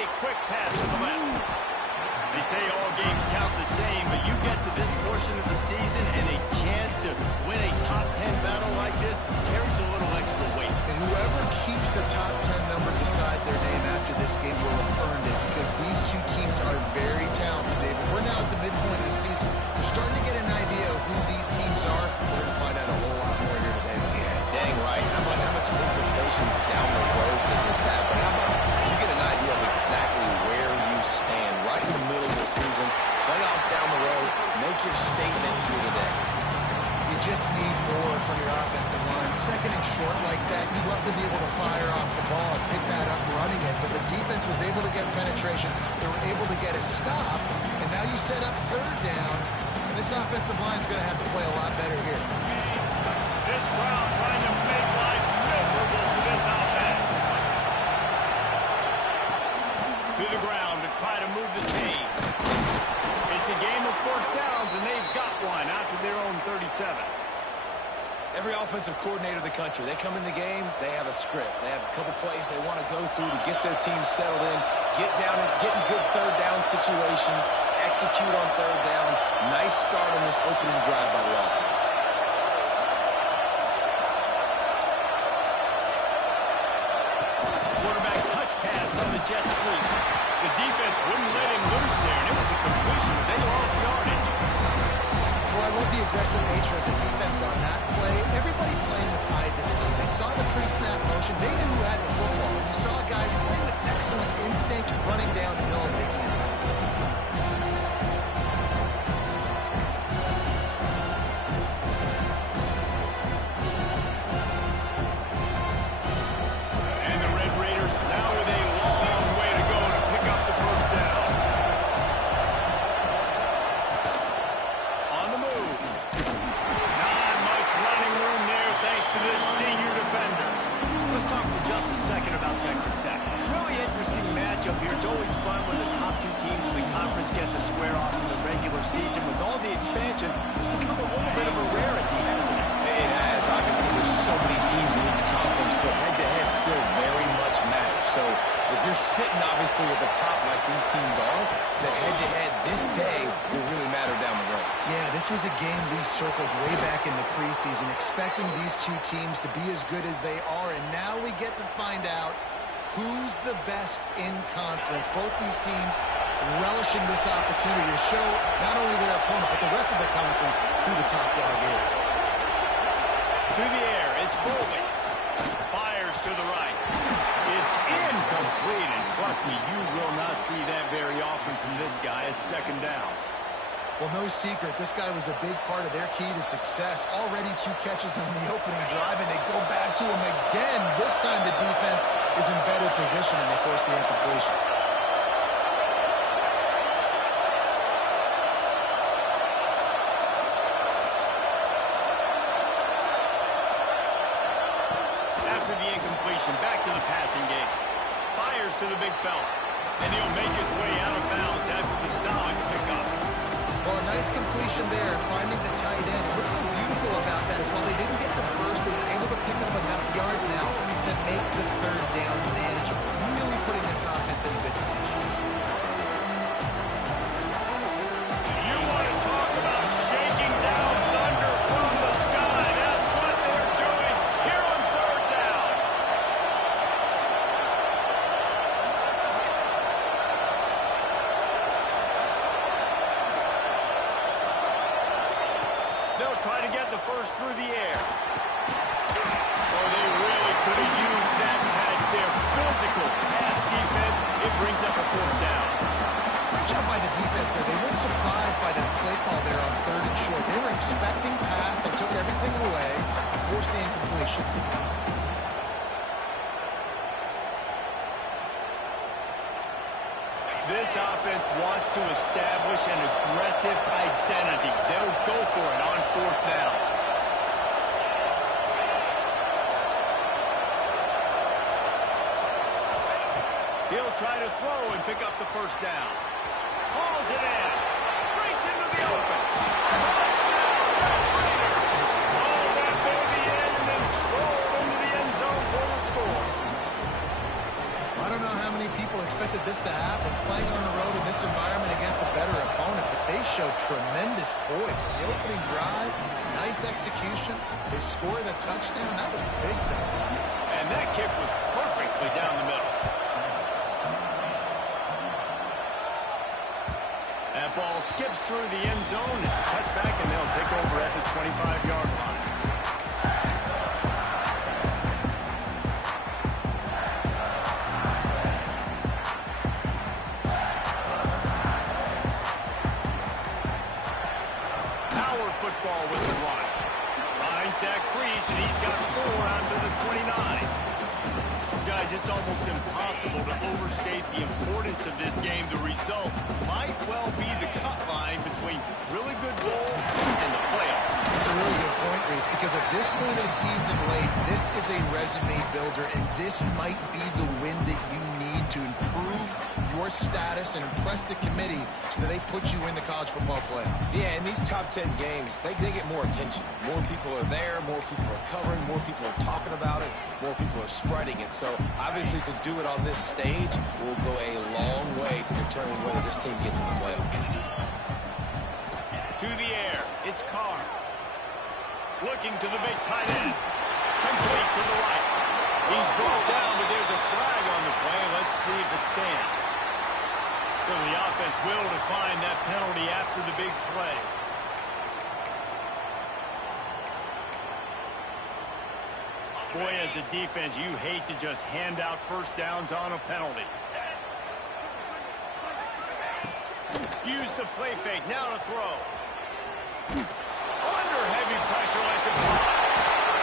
a quick pass to the left. They say all games count the same, but you get to this portion of the season and a chance to win a top 10 battle like this carries a little extra weight. And whoever keeps the top 10 number beside their name after this game will have earned it, because these two teams are very talented, David. We're now at the midpoint of the season. We're starting to get an idea of who these teams are. We're going to find out a whole lot more here today. Yeah, dang right. How much implications down the road does this have? But how about you get an idea of exactly where you stand right in the middle of the season, playoffs down the road, make your statement here today. You just need more from your offensive line. Second and short like that, you'd love to be able to fire off the ball and pick that up running it, but the defense was able to get penetration. They were able to get a stop, and now you set up third down, and this offensive line's going to have to play a lot better here. This crowd trying to make life miserable for this offense. To the ground to try to move the chain. It's a game of first downs, and they've got one after their own 37. Every offensive coordinator in the country, they come in the game, they have a script. They have a couple plays they want to go through to get their team settled in, get down and get in good third down situations, execute on third down. Nice start on this opening drive by the offense. Quarterback touch pass on the jet sweep. The defense wouldn't let him loose there, and it was a completion. They lost yardage. Well, I love the aggressive nature of the defense on that play. Everybody playing with eye discipline. They saw the pre-snap motion. They knew who had the football. You saw guys playing with excellent instinct, running downhill and making a tackle. And the Red Raiders now with a long way to go to pick up the first down. On the move. Not much running room there thanks to this senior defender. Let's talk for just a second about Texas Tech. Really interesting matchup here. It's always fun when the top two teams in the conference get to square off in the regular season. With all the expansion, it's become a little bit of a rarity, hasn't it? It has. Obviously, there's so many teams in each conference, but head-to-head still very much matters. So if you're sitting, obviously, at the top like these teams are, the head-to-head this day will really matter down the road. Yeah, this was a game we circled way back in the preseason, expecting these two teams to be as good as they are, and now we get to find out who's the best in conference. Both these teams relishing this opportunity to show not only their opponent, but the rest of the conference who the top dog is. To the air, it's Bowling. Fires to the right. It's incomplete, and trust me, you will not see that very often from this guy. It's second down. Well, no secret, this guy was a big part of their key to success. Already 2 catches on the opening drive, and they go back to him again. This time the defense is in better position, and they force the incompletion. After the incompletion, back to the passing game. Fires to the big fella, and he'll make his way out of bounds after the solid pickup. Well, a nice completion there, finding the tight end. And what's so beautiful about that is while they didn't get the first, they were able to pick up enough yards now to make the third down manageable. Really putting this offense in a good position. You want to talk about shaking down thunder from the sky. That's what they're doing here on third down. They'll try to get the first through the air. Oh, they really could have used that patch there. Physical pass defense. It brings up a fourth down. Great job by the defense there. They weren't surprised by that play call there on third and short. They were expecting pass. They took everything away and forced the incompletion. This offense wants to establish an aggressive identity. They'll go for it on fourth down. He'll try to throw and pick up the first down. Hauls it in. Breaks into the open. Touchdown, Red Raiders. Oh, that baby in and then strolled into the end zone for the score. I don't know how many people expect expected this to happen, playing on the road in this environment against a better opponent, but they showed tremendous poise. On the opening drive, nice execution. They scored a touchdown. That was big time. And that kick was perfectly down the middle. That ball skips through the end zone. It's a touchback, and they'll take over at the 25-yard line. Football with the run. Finds that crease, and he's got 4 onto the 29. Guys, it's almost impossible to overstate the importance of this game. The result might well be the cut line between really good bowl and the playoffs. That's a really good point, Reese, because at this point of the season late, this is a resume builder, and this might be the win that you need to improve your status and impress the committee so that they put you in the college football playoff. Yeah, in these top 10 games, they get more attention. More people are there, more people are covering, more people are talking about it, more people are spreading it. So, obviously, to do it on this stage will go a long way to determine whether this team gets in the playoff. To the air, it's Carr. Looking to the big tight end. Complete to the right. He's brought down, but there's a flag on the play. Let's see if it stands. So the offense will decline that penalty after the big play. Boy, as a defense, you hate to just hand out first downs on a penalty. Use the play fake. Now to throw. Under heavy pressure, lets it fly.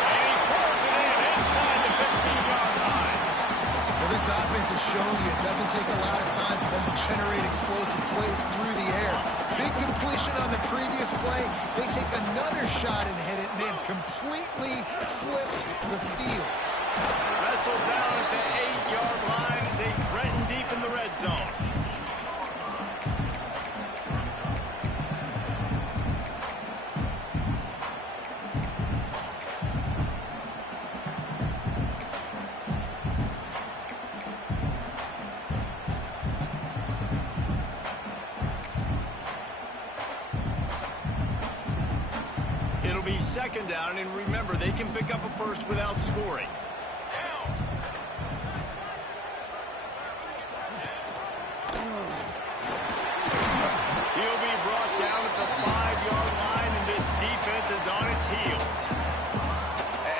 And he pulls it in inside the 15-yard line. Well, this offense has shown you it doesn't take a lot of time for them to generate explosive plays through the air. Big completion on the previous play. They take another shot and hit it, and they have completely flipped the field. Wrestled down at the 8-yard line as they threaten deep in the red zone. It'll be second down, and remember, they can pick up a first without scoring. He'll be brought down at the 5-yard line, and this defense is on its heels.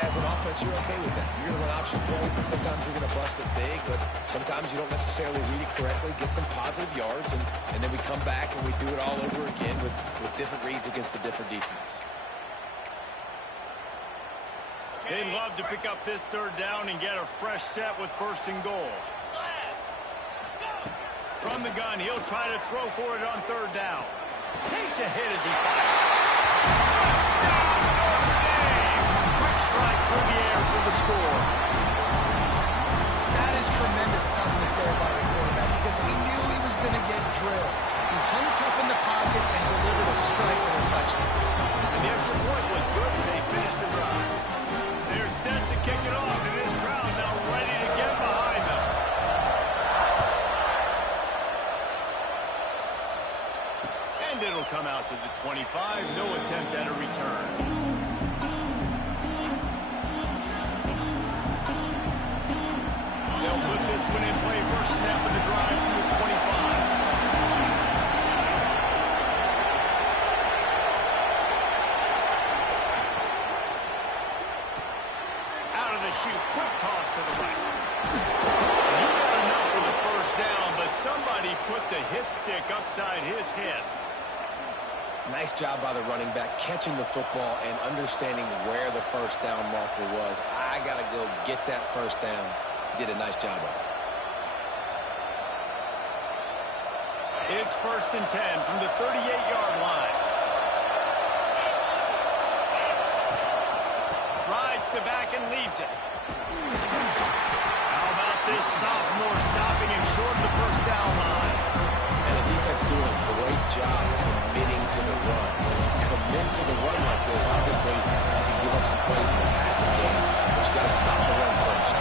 As an offense, you're okay with that. You're going to run option plays, and sometimes you're going to bust it big, but sometimes you don't necessarily read it correctly, get some positive yards, and then we come back and we do it all over again with different reads against the different defense. They'd love to pick up this third down and get a fresh set with first and goal. From the gun, he'll try to throw for it on third down. Takes a hit as he fires. Touchdown, Notre Dame! Quick strike through the air for the score. That is tremendous toughness there by the quarterback because he knew he was going to get drilled. He hung tough in the pocket and delivered a strike for a touchdown. And the extra point was good as they finished the drive. They're set to kick it off, and this crowd now ready to get behind them. And it'll come out to the 25. No attempt at a return. They'll put this one in play. First snap of the drive from the 25. Shoot, quick toss to the right. He got enough for the first down, but somebody put the hit stick upside his head. Nice job by the running back, catching the football and understanding where the first down marker was. I got to go get that first down. He did a nice job of it. It's first and 10 from the 38-yard line. Rides the back and leaves it. How about this sophomore stopping him short of the first down line? And the defense doing a great job committing to the run. When you commit to the run like this, obviously you can give up some plays in the passing game, but you got to stop the run first.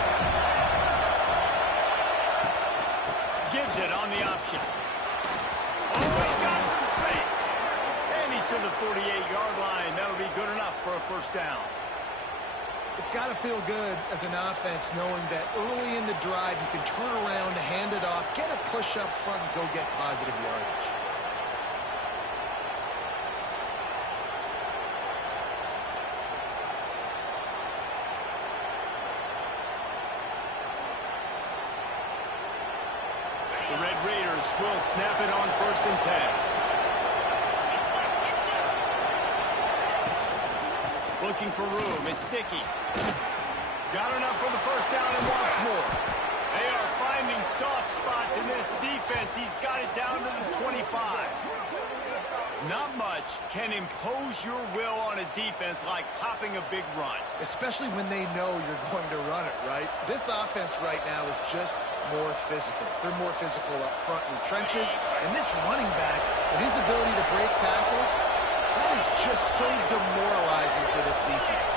Gives it on the option. Oh, he's got some space. And he's to the 48-yard line. That'll be good enough for a first down. It's got to feel good as an offense knowing that early in the drive you can turn around, hand it off, get a push up front, and go get positive yardage. The Red Raiders will snap it on 1st and 10. Looking for room. It's Dickey. Got enough for the first down and wants more. They are finding soft spots in this defense. He's got it down to the 25. Not much can impose your will on a defense like popping a big run. Especially when they know you're going to run it, right? This offense right now is just more physical. They're more physical up front in the trenches. And this running back and his ability to break tackles, that is just so demoralizing for this defense.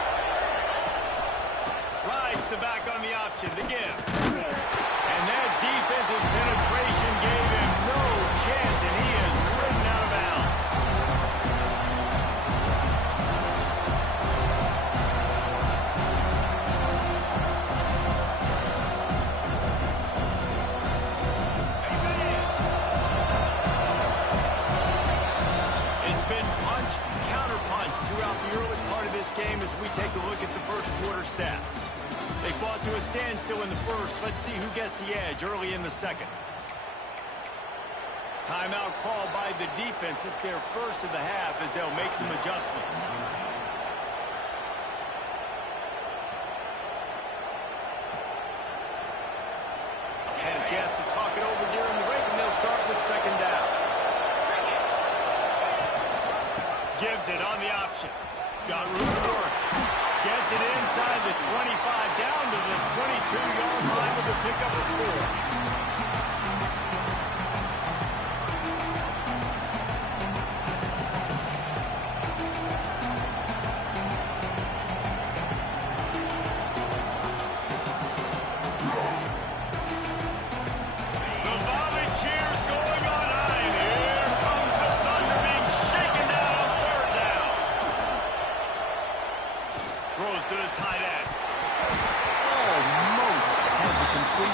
Rides the back on the option, the give. And that defensive penetration gave him no chance, and he is ridden out of bounds. It's been punch, counter-punch throughout the early part of this game as we take a look at the first quarter stats. They fought to a standstill in the first. Let's see who gets the edge early in the second. Timeout called by the defense. It's their first of the half as they'll make some adjustments. Had a chance to talk it over during the break, and they'll start with second down. Gives it on the option. Got room to work. Gets it inside the 25, down to the 22-yard line with a pickup of 4.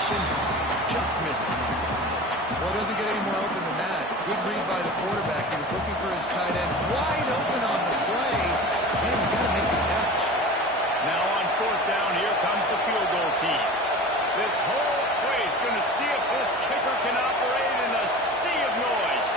Just missed it. Well, it doesn't get any more open than that. Good read by the quarterback. He was looking for his tight end wide open on the play. Man, you got to make the catch. Now on 4th down, here comes the field goal team. This whole place going to see if this kicker can operate in a sea of noise.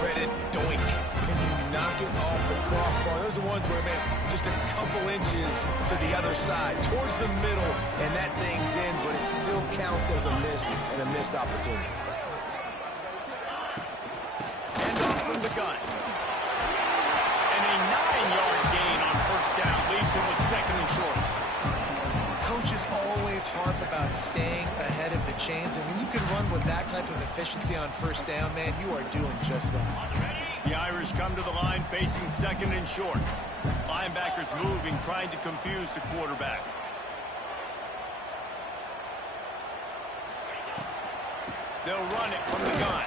Dreaded doink. Can you knock it off the crossbar? Those are ones where it meant just a couple inches to the other side, towards the middle, and that thing's in, but it still counts as a miss and a missed opportunity. Hand off from the gun. And a 9-yard gain on 1st down leaves him with 2nd and short. Coaches always harp about staying ahead of the chains, and when you can run with that type of efficiency on 1st down, man, you are doing just that. The Irish come to the line facing 2nd and short. Linebackers moving, trying to confuse the quarterback. They'll run it from the gun.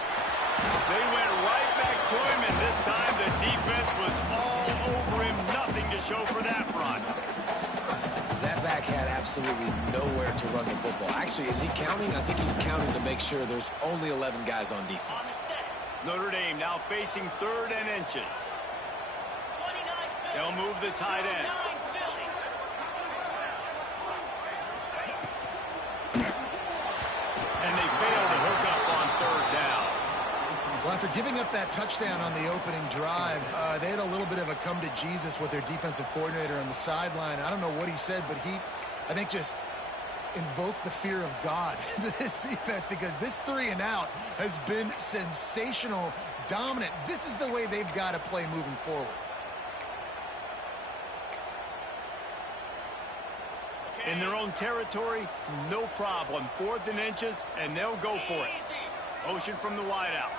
They went right back to him, and this time the defense was all over him. Nothing to show for that front. That back had absolutely nowhere to run the football. Actually, is he counting? I think he's counting to make sure there's only 11 guys on defense. Notre Dame now facing 3rd and inches. They'll move the tight end. And they fail to hook up on 3rd down. Well, after giving up that touchdown on the opening drive, they had a little bit of a come to Jesus with their defensive coordinator on the sideline. I don't know what he said, but he, I think, just invoked the fear of God into this defense, because this 3 and out has been sensational, dominant. This is the way they've got to play moving forward. In their own territory, no problem. 4th and inches, and they'll go for it. Motion from the wideout.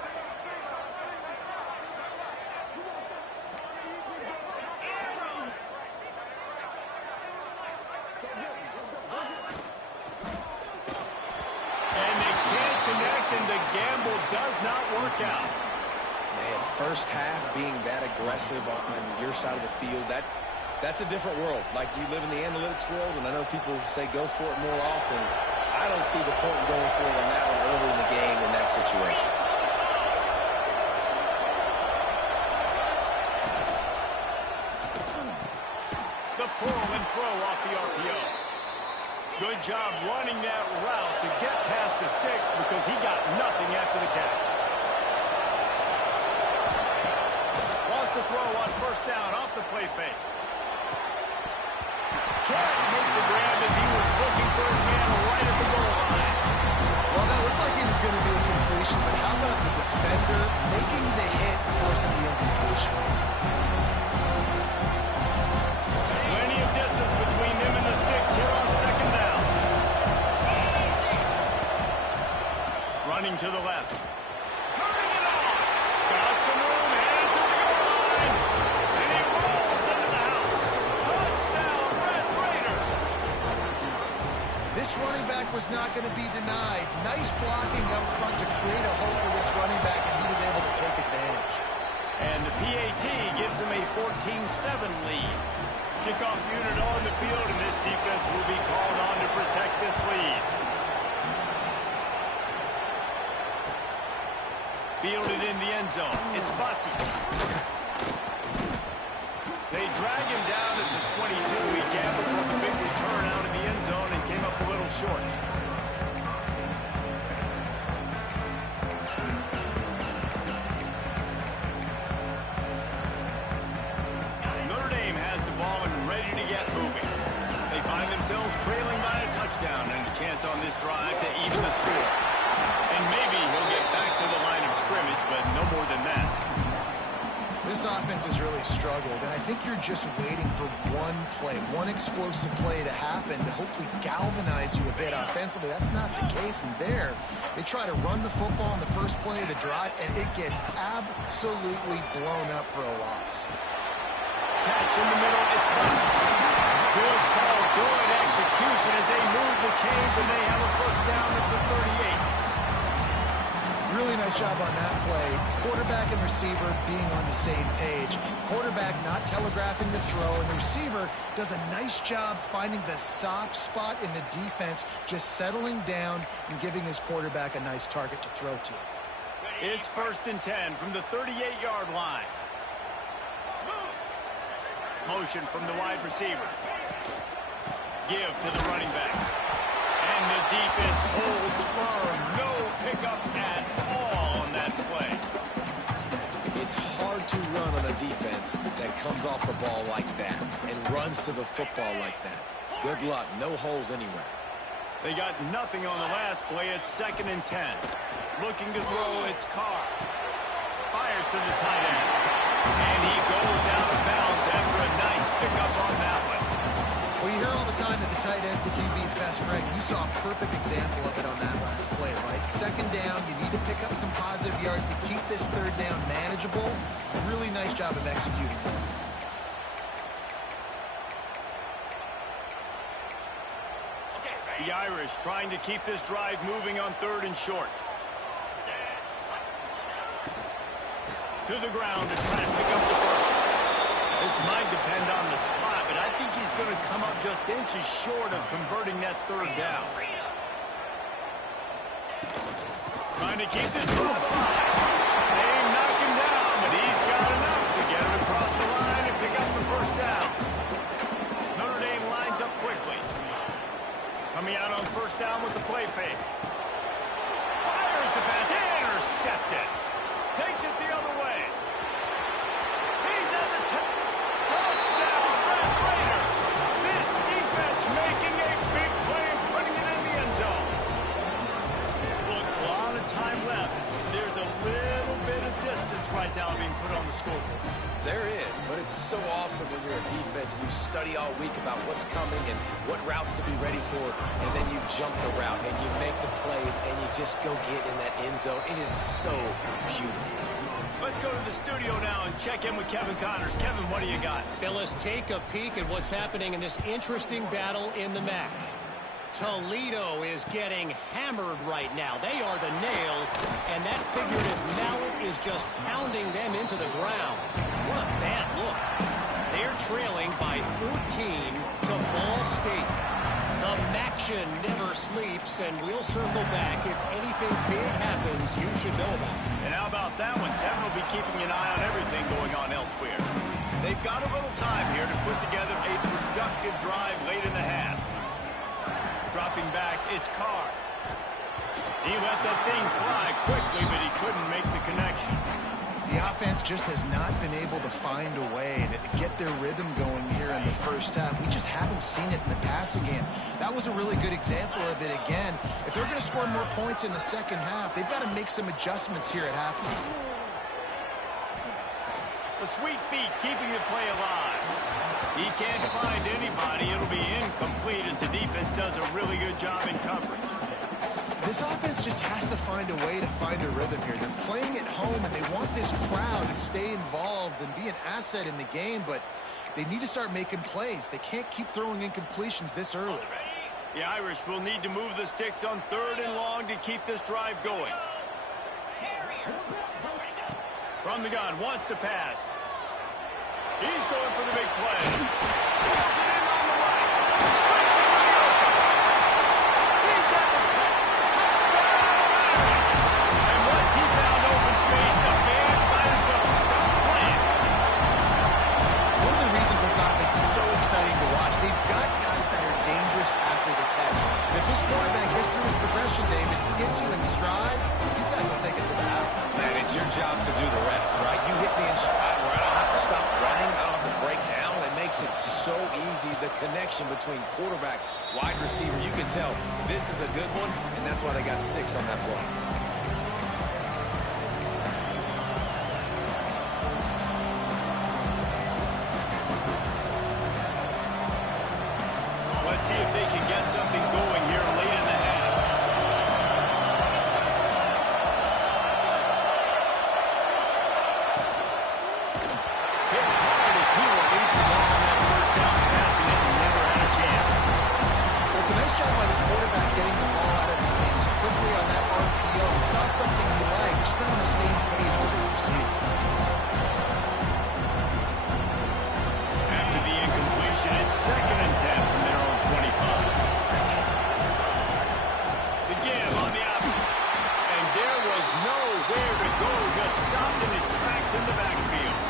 And they can't connect, and the gamble does not work out. Man, first half being that aggressive on your side of the field, that's a different world. Like, you live in the analytics world, and I know people say go for it more often. I don't see the point in going for it on that one early in the game in that situation. The pull and throw off the RPO. Good job running that route to get past the sticks because he got nothing after the catch. Lost the throw on 1st down off the play fake. Can't make the grab as he was looking for his man right at the goal line. Well, that looked like he was going to be a completion, but how about the defender making the hit and forcing the incompletion? Plenty of distance between them and the sticks here on 2nd down. Running to the left. Turning it on. Got some room, headed to the goal line. And he rolls into the house. Touchdown, Red Raider. This running back was not going to be denied. Nice blocking up front to create a hole for this running back, and he was able to take advantage. And the PAT gives them a 14-7 lead. Kickoff unit on the field, and this defense will be called on to protect this lead. Fielded in the end zone. It's Bussey. They drag him down at the 22. He gambled for a big return out of the end zone and came up a little short. Notre Dame has the ball and ready to get moving. They find themselves trailing by a touchdown and a chance on this drive to even the score. And maybe he'll get back to the line of scrimmage, but no more than that. This offense has really struggled, and I think you're just waiting for one play, one explosive play to happen to hopefully galvanize you a bit offensively. That's not the case in there. They try to run the football on the first play of the drive, and it gets absolutely blown up for a loss. Catch in the middle, it's Bussey. Good call, good execution as they move the chains, and they have a 1st down at the 38. Really nice job on that play. Quarterback and receiver being on the same page. Quarterback not telegraphing the throw, and the receiver does a nice job finding the soft spot in the defense, just settling down and giving his quarterback a nice target to throw to. It's 1st and 10 from the 38-yard line. Motion from the wide receiver. Give to the running back. And the defense holds firm. No pickup at all on that play. It's hard to run on a defense that comes off the ball like that and runs to the football like that. Good luck. No holes anywhere. They got nothing on the last play. It's 2nd and 10. Looking to throw, it's Carr. Fires to the tight end. And he goes out of bounds after a nice pickup on that one. Well, you hear all the time that the tight end's the QB's best friend. You saw a perfect example of it on that last play, right? 2nd down, you need to pick up some positive yards to keep this 3rd down manageable. Really nice job of executing. The Irish trying to keep this drive moving on 3rd and short. To the ground to try to pick up the 1st. This might depend on the spot, but I think he's going to come up just inches short of converting that 3rd down. Trying to keep this drive alive. They knock him down, but he's got enough to get it across the line and pick up the 1st down. Notre Dame lines up quickly. Coming out on 1st down with the play fake. Fires the pass, intercepted. Takes it the other way. He's at the touchdown, Red Raider. This defense making a big play and putting it in the end zone. Look, a lot of time left. There's a little bit of distance right now being put on the scoreboard. so awesome when you're a defense and you study all week about what's coming and what routes to be ready for, and then you jump the route and you make the plays and you just go get in that end zone. It is so beautiful. Let's go to the studio now and check in with Kevin Connors. Kevin, what do you got? Phyllis, take a peek at what's happening in this interesting battle in the MAC. Toledo is getting hammered right now. They are the nail, and that figurative mallet is just pounding them into the ground. What a bad look. They're trailing by 14 to Ball State. The Maction never sleeps, and we'll circle back. If anything big happens, you should know about it. And how about that one? Kevin will be keeping an eye on everything going on elsewhere. They've got a little time here to put together a productive drive late in the half. Dropping back, it's Carr. He let that thing fly quickly, but he couldn't make the connection. The offense just has not been able to find a way to get their rhythm going here in the first half. We just haven't seen it in the passing game. That was a really good example of it again. If they're going to score more points in the second half, they've got to make some adjustments here at halftime. The sweet feet keeping the play alive. He can't find anybody. It'll be incomplete as the defense does a really good job in coverage. This offense just has to find a way to find a rhythm here. They're playing at home, and they want this crowd to stay involved and be an asset in the game, but they need to start making plays. They can't keep throwing incompletions this early. The Irish will need to move the sticks on 3rd and long to keep this drive going. From the gun, wants to pass. He's going for the big play. Pulls it in on the right. Puts it in the open. He's at the 10. Touchdown! And once he found open space, the band might as well stop playing. One of the reasons this offense is so exciting to watch, they've got guys that are dangerous after the catch. And if this quarterback gets through his progression, David, hits you in stride, these guys will take it to the house. Man, it's your job to do the rest, right? You hit me in stride where I don't have to stop running. I don't have to break down. It makes it so easy. The connection between quarterback, wide receiver, you can tell this is a good one, and that's why they got 6 on that play. Let's see if they can get something going here late in the half. Hit hard as he released the ball on that first down pass, and it never had a chance. Well, it's a nice job by the quarterback getting the ball out of his hands quickly on that RPO. He saw something he liked, just not on the same page with his receiver. After the incompletion, it's 2nd and 10 from their own 25. The give on the option. And there was nowhere to go, just stopped in his tracks in the backfield.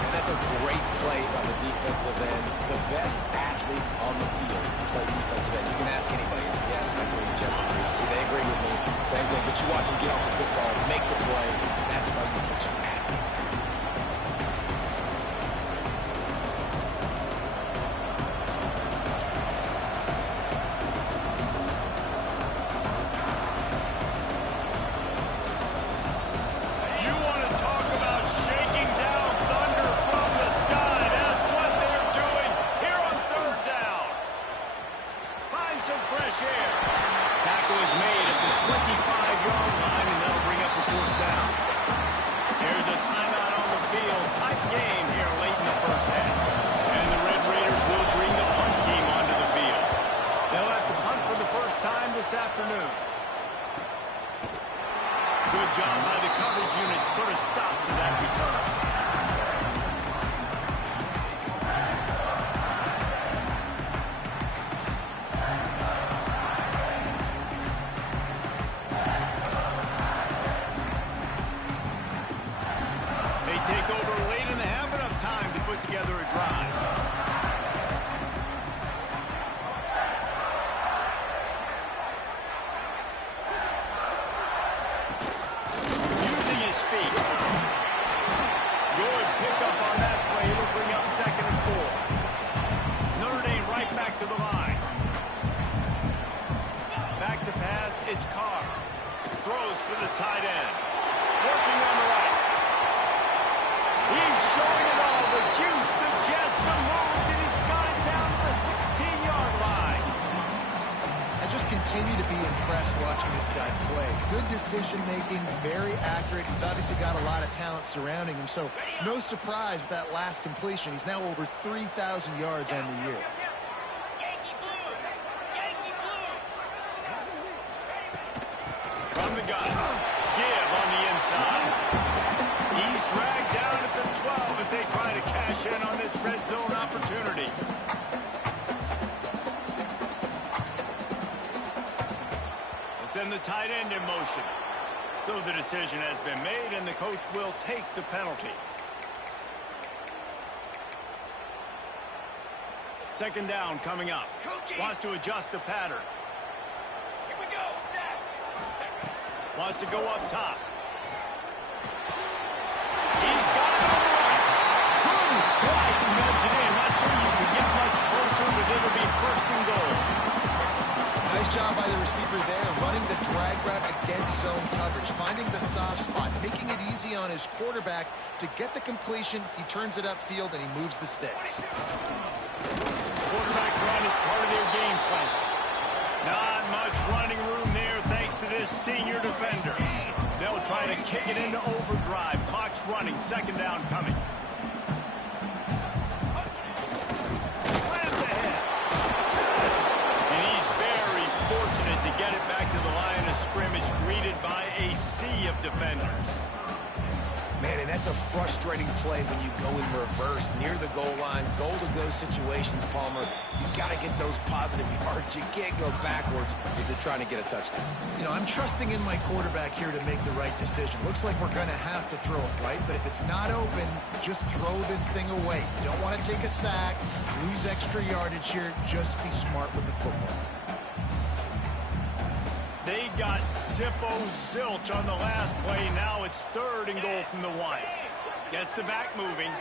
And that's a great play by the defensive end. The best athletes on the field play defensive end. You can ask anybody. Yes, I agree. Jesse agrees. See, they agree with me. Same thing. But you watch them get off the football, make the play. That's why you put your athletes there. You want to talk about shaking down thunder from the sky. That's what they're doing here on 3rd down. Find some fresh air. Tackle is made at the 25-yard line, and that'll bring up a 4th down. Here's a timeout this guy play. Good decision-making, very accurate. He's obviously got a lot of talent surrounding him, so no surprise with that last completion. He's now over 3,000 yards on the year. From the gun, give on the inside. He's dragged down at the 12 as they try to cash in on this red zone opportunity. They send the tight end in motion. So the decision has been made, and the coach will take the penalty. Second down coming up. Wants to adjust the pattern. Wants to go up top. He's got it on the right. Couldn't quite nudge it in. Not sure you could get much closer, but it'll be first and goal. Nice job by the receiver there, running the drag route against zone coverage, finding the soft spot, making it easy on his quarterback to get the completion. He turns it upfield, and he moves the sticks. Quarterback run is part of their game plan. Not much running room there thanks to this senior defender. They'll try to kick it into overdrive. Clock's running. Second down coming. Slams ahead. And he's very fortunate to get it back to the line of scrimmage, greeted by a sea of defenders. Man, and that's a frustrating play when you go in reverse near the goal line, goal-to-go situations, Palmer. You've got to get those positive yards. You can't go backwards if you're trying to get a touchdown. You know, I'm trusting in my quarterback here to make the right decision. Looks like we're going to have to throw it, right? But if it's not open, just throw this thing away. You don't want to take a sack, lose extra yardage here. Just be smart with the football. They got Zippo zilch on the last play. Now it's third and goal from the 1. Gets the back moving.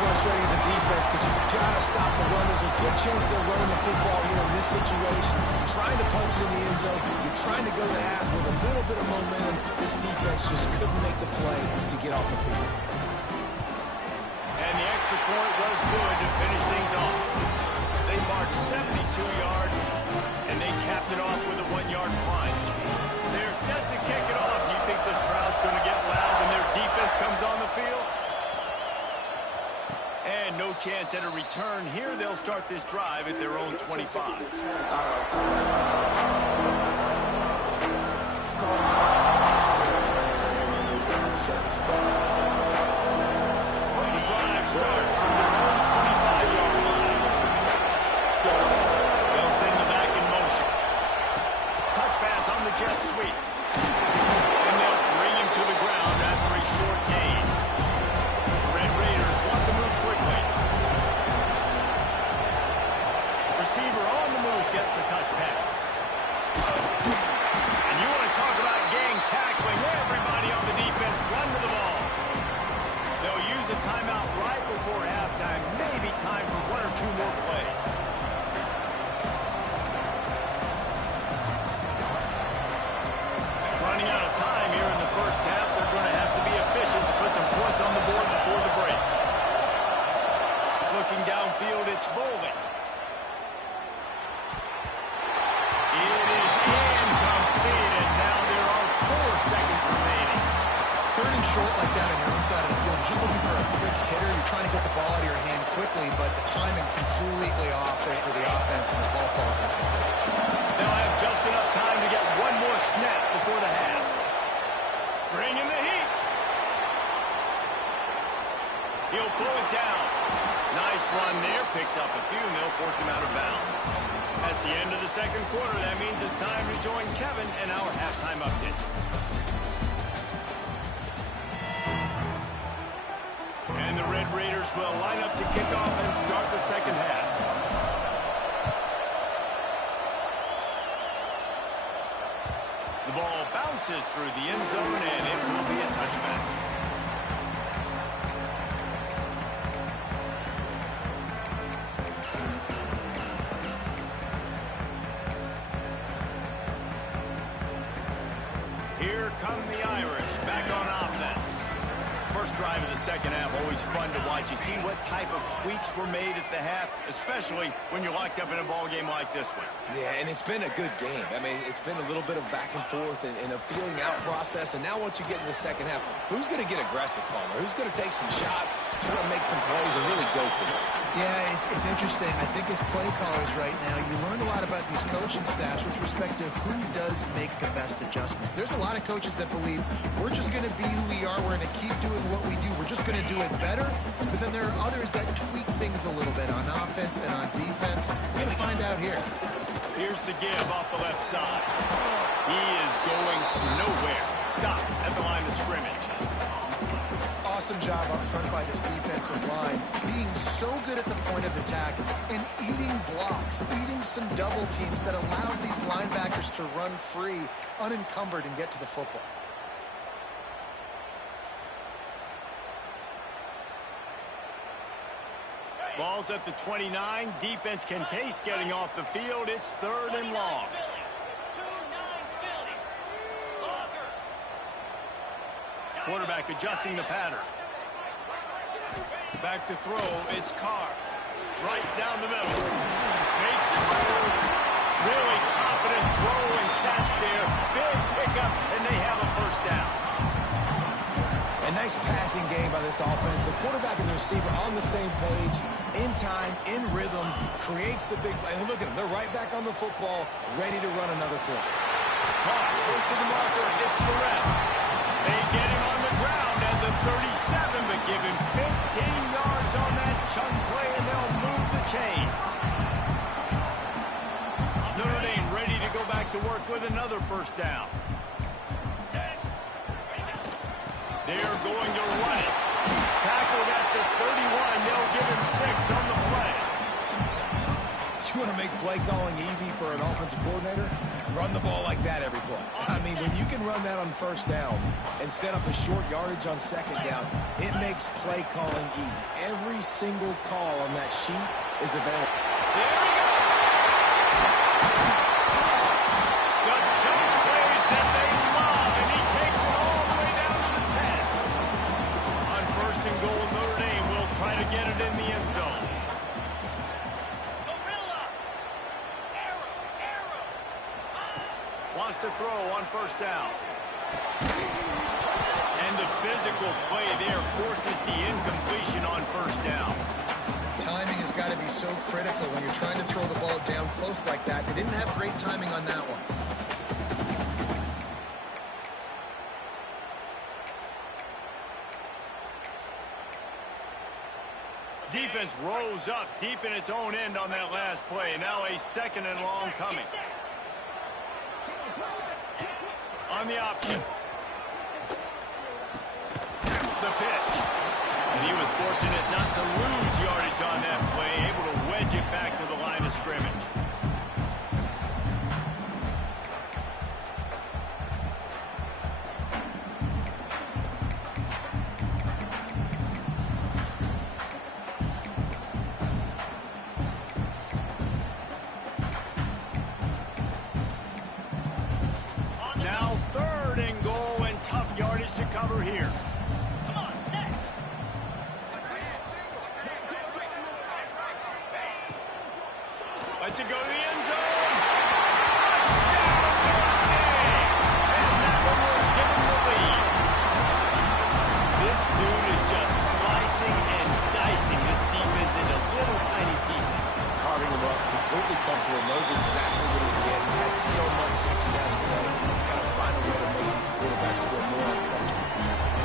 Frustrating as a defense because you've got to stop the run. There's a good chance they're running the football here in this situation. You're trying to punch it in the end zone. You're trying to go to the half with a little bit of momentum. This defense just couldn't make the play to get off the field. And the extra point was good to finish things off. They marched 72 yards, and they capped it off with a 1-yard punt. They're set to kick it off. You think this crowd's going to get loud when their defense comes on the field? And no chance at a return here. They'll start this drive at their own 25. The drive starts from their own 25-yard line. They'll send the back in motion. Touch pass on the jet sweep. And they'll bring him to the ground after a short gain. Red Raiders want to move quickly. Receiver on the move gets the touch pass. And you want to talk about gang tackling. Everybody on the defense run to the ball. They'll use a timeout right before halftime. Maybe time for 1 or 2 more plays. Running out of time here in the first half. They're going to have to be efficient to put some points on the board before the break. Looking downfield, it's Bowling. It is incomplete, and now there are 4 seconds remaining. Third and short like that on your own side of the field, you're just looking for a quick hitter. You're trying to get the ball out of your hand quickly, but the timing completely off there for the offense, and the ball falls incomplete. They'll have just enough time to get 1 more snap before the half. Bring in the heat. He'll pull it down. Nice run there. Picks up a few, and they'll force him out of bounds. That's the end of the second quarter. That means it's time to join Kevin and our halftime update. And the Red Raiders will line up to kick off and start the second half. The ball bounces through the end zone, and it will be a touchback. Here come the Irish back on offense. first drive of the second half, always fun to watch. You see what type of tweaks were made at the half, especially when you're locked up in a ball game like this one. Yeah, and it's been a good game. I mean, it's been a little bit of back and forth and a feeling out process. And now once you get in the second half, who's going to get aggressive, Palmer? Who's going to take some shots, try to make some plays, and really go for it? Yeah, it's interesting. I think as play callers right now, you learn a lot about these coaching staffs with respect to who does make the best adjustments. There's a lot of coaches that believe we're just going to be who we are. We're going to keep doing what we do. We're just going to do it better. But then there are others that tweak things a little bit on offense and on defense. We're going to find out here. Here's the give off the left side. He is going nowhere. Stop at the line of scrimmage. Awesome job up front by this defensive line, being so good at the point of attack and eating blocks, eating some double teams that allows these linebackers to run free, unencumbered, and get to the football. Ball's at the 29. Defense can taste getting off the field. It's 3rd and long. Quarterback adjusting the pattern. Back to throw. It's Carr. Right down the middle. Makes the throw. Really confident throw and catch there. Big pickup, and they have a first down. A nice passing game by this offense. The quarterback and the receiver on the same page, in time, in rhythm, creates the big play. And look at them. They're right back on the football, ready to run another play. Carr goes to the marker. It's the rest. They get him on the ground at the 37, but give him 15 yards on that chunk play, and they'll move the chains. Notre Dame ready to go back to work with another first down. They're going to run it. Tackled at the 31. They'll give him 6 on the play. You want to make play calling easy for an offensive coordinator? Run the ball like that every play. I mean, when you can run that on first down and set up a short yardage on second down, it makes play calling easy. Every single call on that sheet is available. There we go. The jump plays that they love, and he takes it all the way down to the 10. On 1st and goal, Notre Dame will try to get it in the end zone. Wants to throw on first down. And the physical play there forces the incompletion on first down. Timing has got to be so critical when you're trying to throw the ball down close like that. They didn't have great timing on that one. Defense rose up deep in its own end on that last play. Now a 2nd and long coming. On the option. The pitch. And he was fortunate not to lose yardage on that play, able to wedge it back to the line of scrimmage. Now 3rd and goal, and tough yardage to cover here. Lets it go to the end zone. Touchdown, Notre Dame. And that one will give them the lead. This dude is just slicing and dicing this defense into little tiny pieces. Carving him up, completely comfortable, knows exactly what he's getting. Had so much success today. Got to find a way to make these quarterbacks feel more uncomfortable.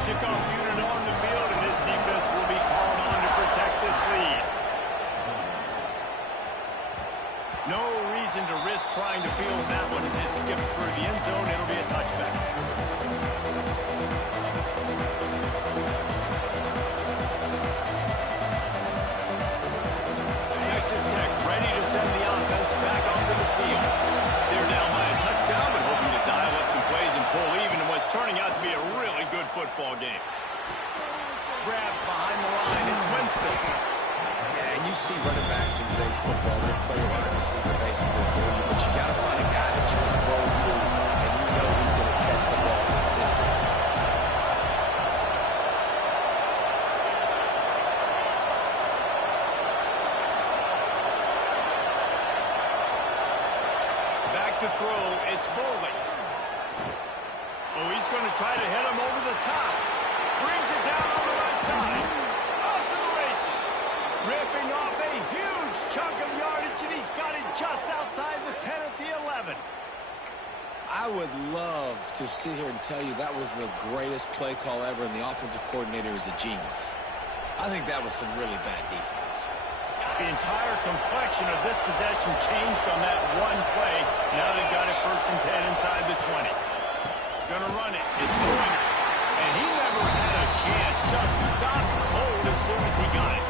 Kickoff unit on the field, and this defense will be called on to protect this lead. No reason to risk trying to field that one as it skips through the end zone. It'll be a touchback. Texas Tech ready to send the offense back onto the field. They're down by a touchdown, but hoping to dial up some plays and pull even in what's turning out to be a really good football game. Grab behind the line. It's Winston. Yeah, and you see running backs in today's football, they play a wide receiver basically for you, but you got to find a guy that you can throw to, and you know he's going to catch the ball consistently. to throw. It's Bowling. Oh, he's going to try to hit him over the top. Brings it down on the right side. Off to the races. Ripping off a huge chunk of yardage, and he's got it just outside the 10 at the 11. I would love to sit here and tell you that was the greatest play call ever, and the offensive coordinator is a genius. I think that was some really bad defense. The entire complexion of this possession changed on that one play. Now they've got it 1st and 10 inside the 20. Gonna run it. It's Joyner. And he never had a chance. Just stopped cold as soon as he got it.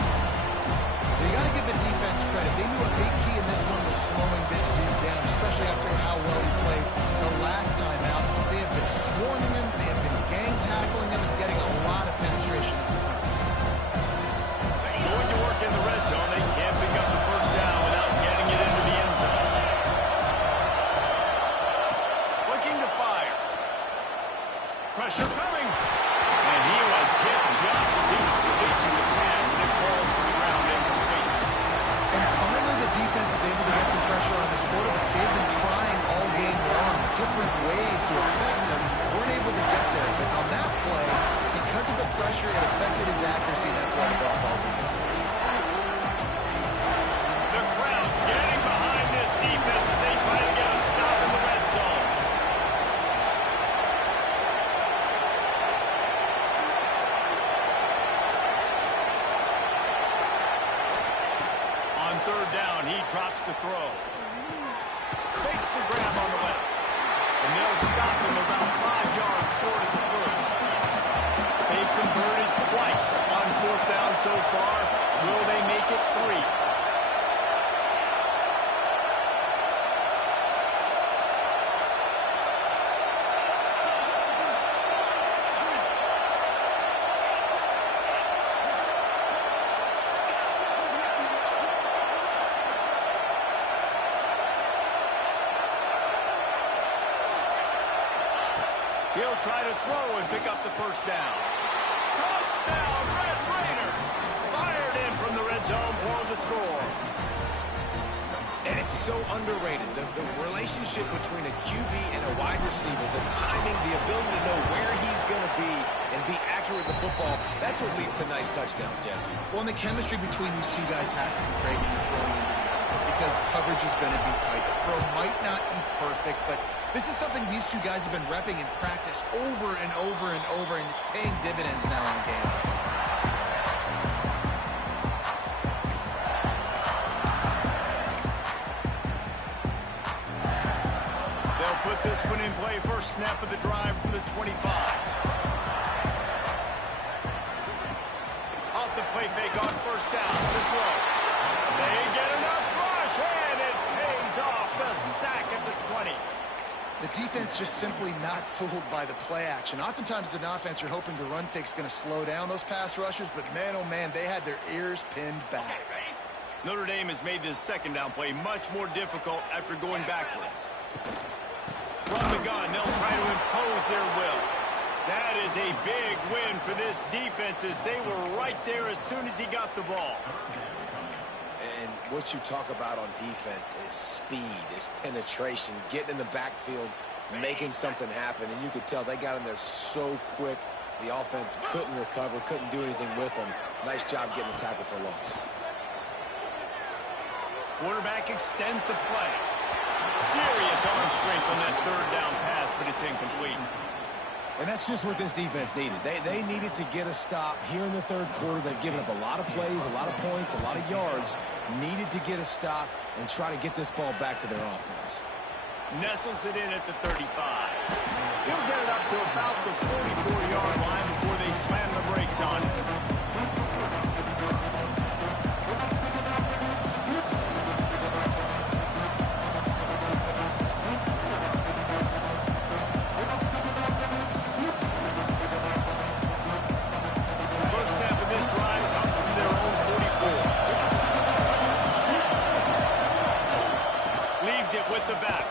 You got to give the defense credit. They knew a big key in this one was slowing this dude down, especially after how well he played the last time out. They have been swarming him. They have been gang tackling him and getting a lot of penetration in front. Going to work in the red zone. They can't pick up the 1st down without getting it into the end zone. Looking to fire. Pressure coming. And he was hit just as he was releasing the pass, and it falls to the ground incomplete. And finally the defense is able to get some pressure on this quarterback. They've been trying all game long, different ways to affect him. Weren't able to get there. But on that play, because of the pressure, it affected his accuracy, and that's why the ball falls incomplete. The crowd getting behind this defense as they try to get a stop in the red zone. On 3rd down, he drops to throw. Makes the grab on the left. And they'll stop him about 5 yards short of the 1st. They've converted twice on 4th down so far. Will they make it 3? He'll try to throw and pick up the 1st down. Touchdown, Red Raider! Fired in from the red zone for the score. And it's so underrated. The relationship between a QB and a wide receiver, the timing, the ability to know where he's going to be and be accurate with the football, that's what leads to nice touchdowns, Jesse. Well, and the chemistry between these two guys has to be great when you're throwing into the end zone because coverage is going to be tight. The throw might not be perfect, but this is something these two guys have been repping in practice over and over and over, and it's paying dividends now in game. They'll put this one in play. 1st snap of the drive from the 25. Off the play fake on 1st down. The throw. They get enough rush, and it pays off. The sack at the 20. The defense just simply not fooled by the play action. Oftentimes as an offense, you're hoping the run fake's going to slow down those pass rushers, but man, oh man, they had their ears pinned back. Notre Dame has made this 2nd down play much more difficult after going backwards. From the gun, they'll try to impose their will. That is a big win for this defense as they were right there as soon as he got the ball. And what you talk about on defense is speed, is penetration, getting in the backfield, making something happen. And you could tell they got in there so quick, the offense couldn't recover, couldn't do anything with them. Nice job getting the tackle for loss. Quarterback extends the play. Serious arm strength on that 3rd down pass, but it's incomplete. And that's just what this defense needed. They needed to get a stop here in the 3rd quarter. They've given up a lot of plays, a lot of points, a lot of yards. Needed to get a stop and try to get this ball back to their offense. Nestles it in at the 35. He'll get it up to about the 44-yard line before they slam the brakes on it. With the back.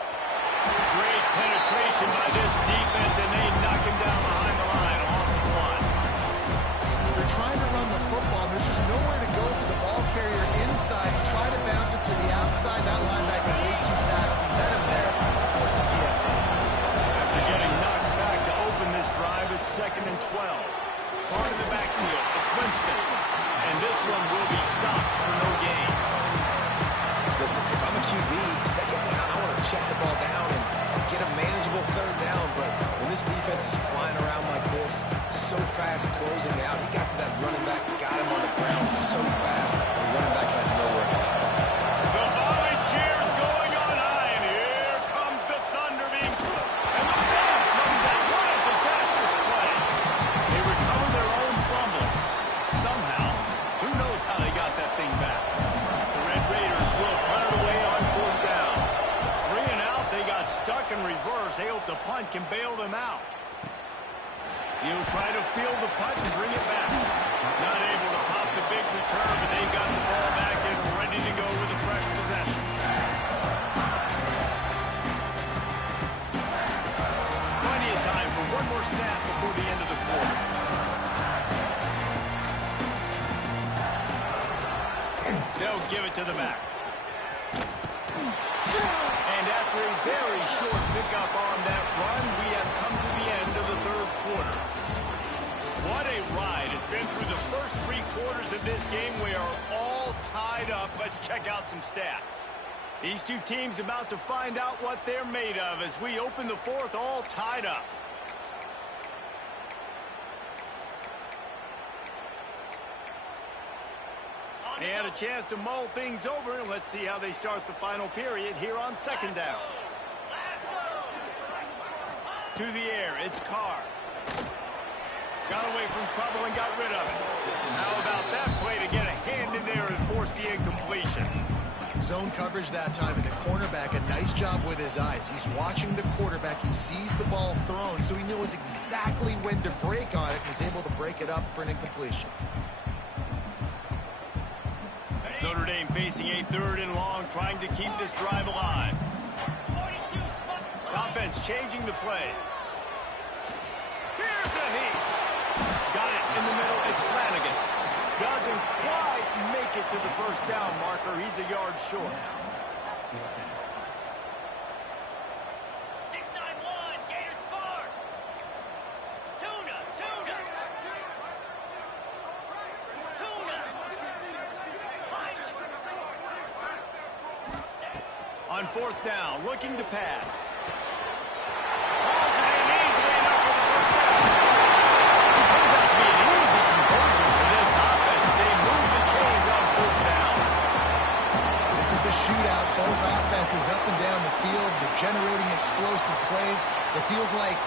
Great penetration by this defense, and they knock him down behind the line. A loss of 1. They're trying to run the football. There's just nowhere to go for the ball carrier inside. Try to bounce it to the outside. That linebacker way too fast. He met him there before this defense is flying around like this, so fast closing out, he got to that running back, got him on the ground so fast, the running back had nowhere to go. The volley cheers going on high, and here comes the thunder being put. And the ball comes out. What a disastrous play. They recover their own fumble. Somehow, who knows how they got that thing back. The Red Raiders will punt it away on 4th down. 3 and out, they got stuck in reverse. They hope the punt can bail them out. He'll try to field the punt and bring it back. Not able to pop the big return, but they got the ball back and ready to go with a fresh possession. Plenty of time for one more snap before the end of the quarter. They'll give it to the back. And after a very short pickup on that run, we have come to the end of the 3rd quarter. What a ride. It's been through the first 3 quarters of this game. We are all tied up. Let's check out some stats. These two teams about to find out what they're made of as we open the 4th all tied up. They had a chance to mull things over, and let's see how they start the final period here on 2nd down. To the air, it's Carr. Got away from trouble and got rid of it. How about that play to get a hand in there and force the incompletion? Zone coverage that time, and the cornerback, a nice job with his eyes. He's watching the quarterback. He sees the ball thrown, so he knows exactly when to break on it, and he's able to break it up for an incompletion. Notre Dame facing a 3rd and long, trying to keep this drive alive. Offense changing the play. Here's the heat. Got it in the middle. It's Flanagan. Doesn't quite make it to the 1st down marker. He's a yard short. 691, Gators score. Tuna. On 4th down, looking to pass. Hauls it in easily enough for the 1st down. It turns out to be an easy conversion for this offense as they move the chains on 4th down. This is a shootout. Both offenses up and down the field. They're generating explosive plays. It feels like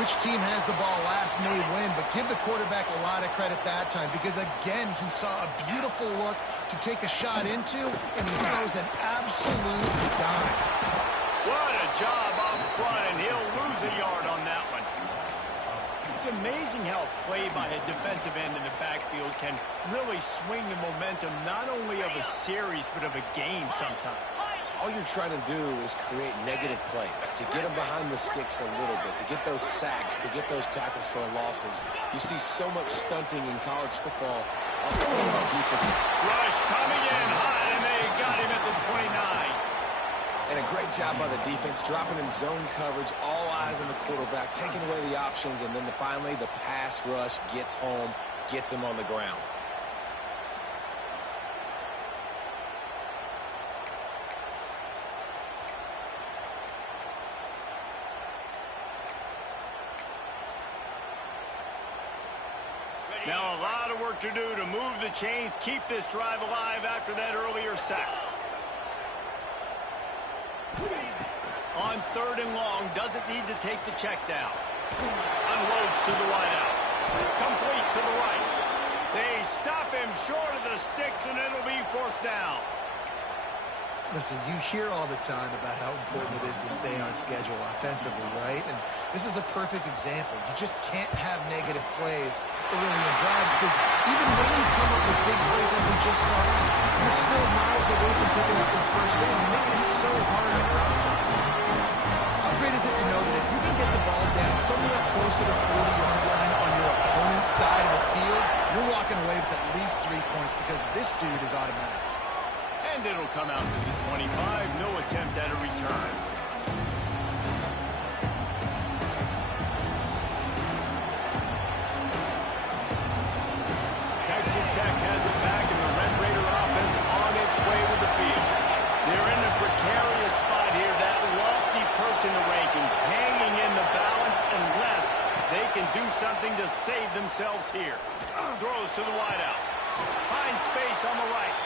which team has the ball last may win, but give the quarterback a lot of credit that time because, again, he saw a beautiful look to take a shot into, and he throws an absolute dime. What a job up front, and he'll lose a yard on that one. It's amazing how a play by a defensive end in the backfield can really swing the momentum not only of a series but of a game sometimes. All you're trying to do is create negative plays, to get them behind the sticks a little bit, to get those sacks, to get those tackles for losses. You see so much stunting in college football up front on defense. Rush coming in high, and they got him at the 29. And a great job by the defense, dropping in zone coverage, all eyes on the quarterback, taking away the options, and then finally the pass rush gets home, gets him on the ground. Now a lot of work to do to move the chains, keep this drive alive after that earlier sack. On 3rd and long, doesn't need to take the check down. Unloads to the wideout. Complete to the right. They stop him short of the sticks, and it'll be 4th down. Listen, you hear all the time about how important it is to stay on schedule offensively, right? And this is a perfect example. You just can't have negative plays early in drives because even when you come up with big plays like we just saw, you're still miles away from picking up this 1st down. You're making it so hard on your offense. How great is it to know that if you can get the ball down somewhere close to the 40-yard line on your opponent's side of the field, you're walking away with at least 3 points because this dude is automatic. And it'll come out to the 25. No attempt at a return. Texas Tech has it back, and the Red Raider offense on its way with the field. They're in a precarious spot here. That lofty perch in the rankings, hanging in the balance unless something to save themselves here. Throws to the wideout. Finds space on the right.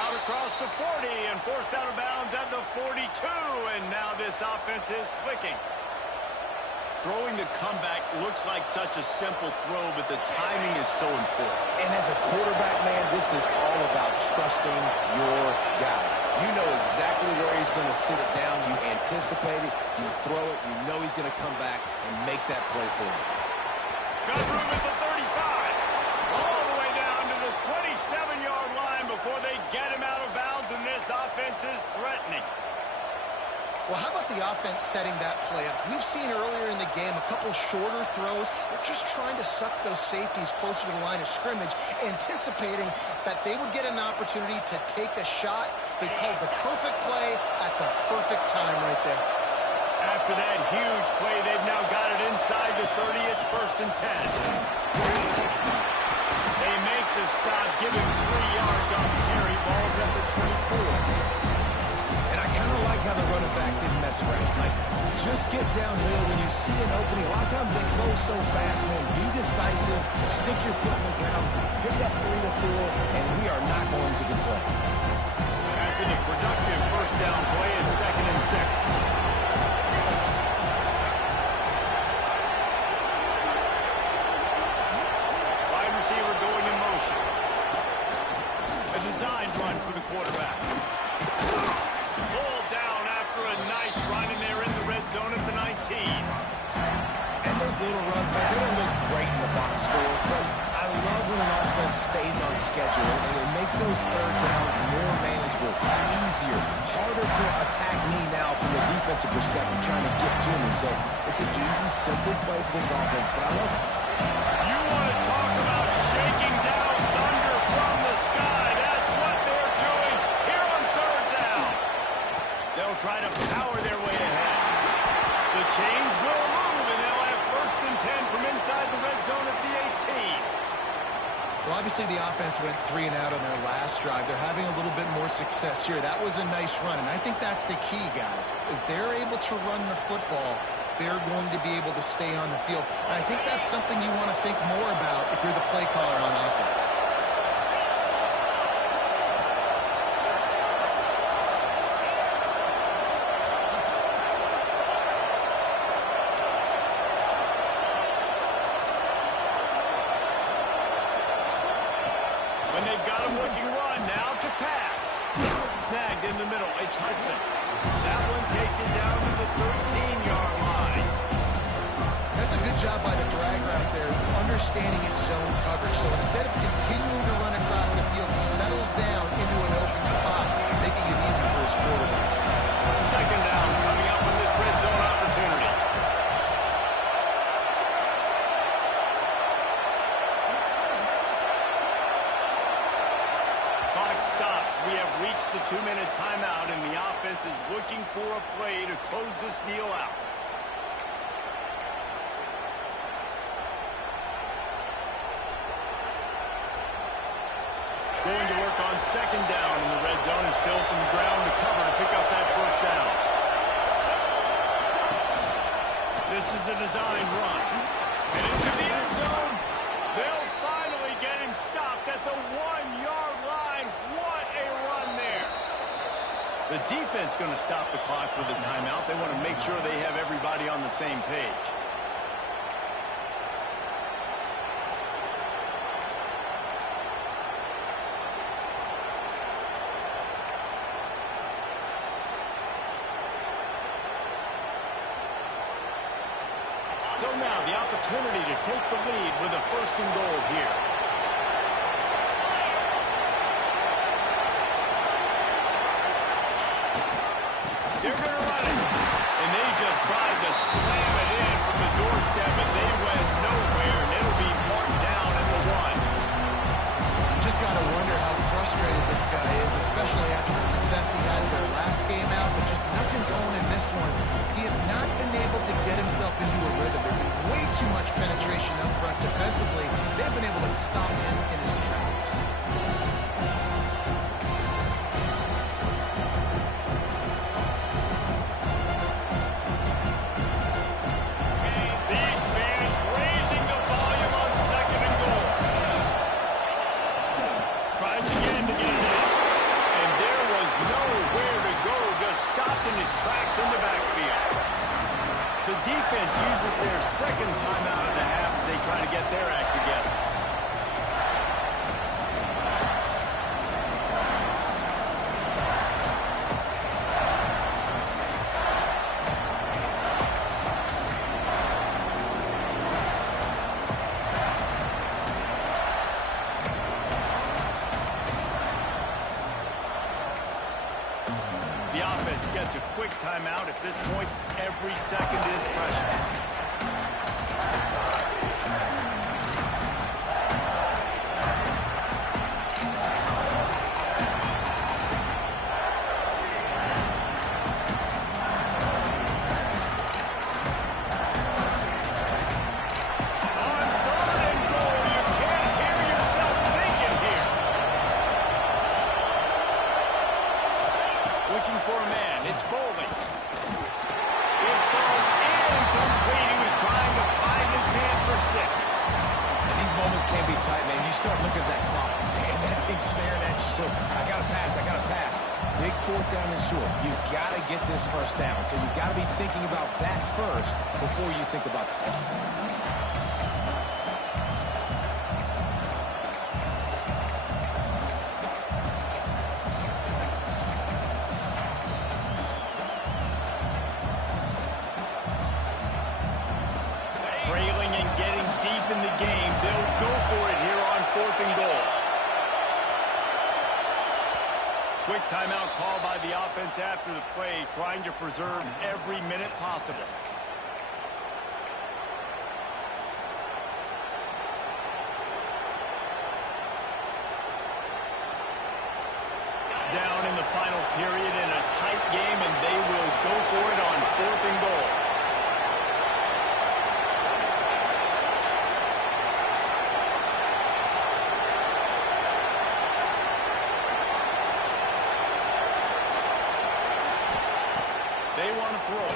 Out across the 40 and forced out of bounds at the 42. And now this offense is clicking. Throwing the comeback looks like such a simple throw, but the timing is so important. And as a quarterback, man, this is all about trusting your guy. You know exactly where he's going to sit it down. You anticipate it. You throw it. You know he's going to come back and make that play for you. Got room at the 35. All the way down to the 27-yard line before they get him out of bounds, and this offense is threatening. Well, how about the offense setting that play up? We've seen earlier in the game a couple shorter throws. They're just trying to suck those safeties closer to the line of scrimmage, anticipating that they would get an opportunity to take a shot. They called the perfect play at the perfect time right there. After that huge play, they've now got it inside the 30. It's 1st and 10. They make the stop, give him 3 yards on the carry. Ball's at the 24. And I kind of like how the running back didn't mess around. Like, just get downhill when you see an opening. A lot of times they close so fast, man. Be decisive. Stick your foot in the ground. Pick up 3 to 4, and we are not going to complain. After the productive first down play, it's 2nd and 6. Wide receiver going in motion. A designed run for the quarterback. Pulled down after a nice run, and they're in the red zone at the 19. And those little runs, man, they don't look great in the box score, but I love when an offense stays on schedule. It makes those third downs more manageable, easier, harder to attack me now from the defensive perspective, trying to get to me. So it's an easy, simple play for this offense, but I love it. You want to talk about shaking down thunder from the sky. That's what they're doing here on 3rd down. They'll try to power their way ahead. The chains will move, and they'll have 1st and 10 from inside the red zone at the 18. Well, obviously the offense went 3 and out on their last drive. They're having a little bit more success here. That was a nice run, and I think that's the key, guys. If they're able to run the football, they're going to be able to stay on the field. And I think that's something you want to think more about if you're the play caller on offense. When they've got him looking run, now to pass. Snagged in the middle, it's Hudson. That one takes it down to the 13-yard line. That's a good job by the drag route there, understanding its zone coverage. So instead of continuing to run across the field, he settles down into an open spot, making it easy for his quarterback. 2nd down coming up on this red zone opportunity. Clock stops. We have reached the 2-minute timeout, and the offense is looking for a play to close this deal out. Going to work on 2nd down in the red zone, and still some ground to cover to pick up that 1st down. This is a designed run. And into the end zone. They'll finally get him stopped at the 1-yard line. What a run there. The defense going to stop the clock with a timeout. They want to make sure they have everybody on the same page. So now the opportunity to take the lead with a 1st and goal here. They're going to run it. And they just tried to slam it in from the doorstep, and they went nowhere, and it'll be marked down at the 1. You just got to wonder how frustrated this guy is, especially after the success he had in their last game out, but just nothing going in this one. He has not been able to get himself into a rhythm. There's been way too much penetration up front defensively. They've been able to stop him in his tracks. These fans raising the defense uses their second timeout of the half as they try to get their act together. The offense gets a quick timeout. At this point, every second is precious. Looking for a man. It's Bowling. It falls incomplete. He was trying to find his man for 6. And these moments can be tight, man. You start looking at that clock, and that thing's staring at you. So, I got to pass. I got to pass. Big 4th down and short. You've got to get this first down. So, you've got to be thinking about that first before you think about the clock. Trailing and getting deep in the game. They'll go for it here on 4th and goal. Quick timeout call by the offense after the play, trying to preserve every minute possible. Down in the final period in a tight game, and they will go for it on 4th and goal. They want to throw.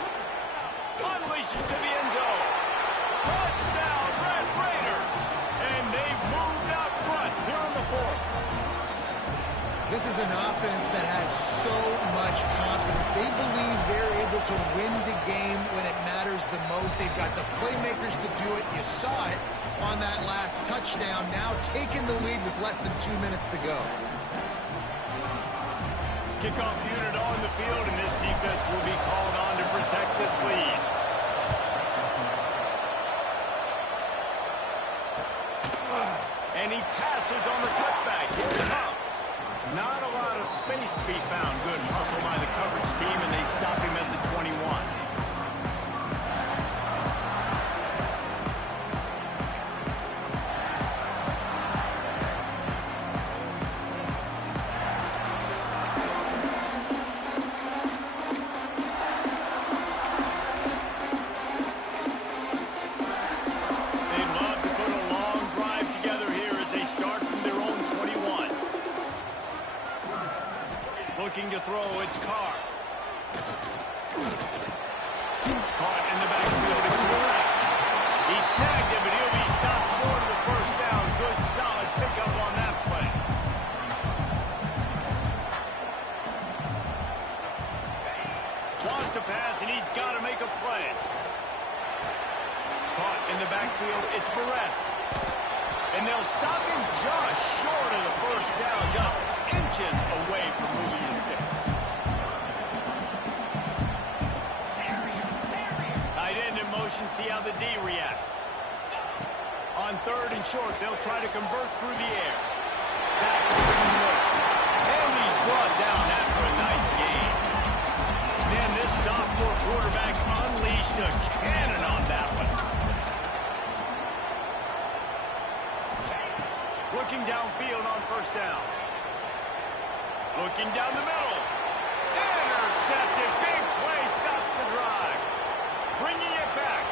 Unleashes to the end zone. Touchdown, Red Raiders. And they've moved out front here in the 4th. This is an offense that has so much confidence. They believe they're able to win the game when it matters the most. They've got the playmakers to do it. You saw it on that last touchdown. Now taking the lead with less than 2 minutes to go. Kickoff unit on the field, and this defense will be called on to protect this lead. And he passes on the touchback. Here it comes. Not a lot of space to be found. Good hustle by the coverage team, and they stop him at the 21. Looking to throw, it's Carr. Caught in the backfield, it's Morris. He snagged it, but he'll be stopped short of the first down. Good, solid pickup on that play. Wants to pass, and he's got to make a play. Caught in the backfield, it's Morris. And they'll stop him just short of the first down, just inches away from moving the sticks. Tight end in motion, see how the D reacts. On 3rd and short, they'll try to convert through the air. Back over to Notre. And he's brought down after a nice game. Man, this sophomore quarterback unleashed a cannon on that one. Looking downfield on 1st down. Looking down the middle. Intercepted. Big play. Stops the drive. Bringing it back.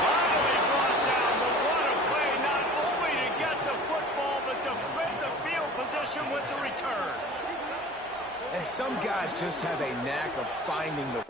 Finally brought down. But what a play. Not only to get the football, but to flip the field position with the return. And some guys just have a knack of finding the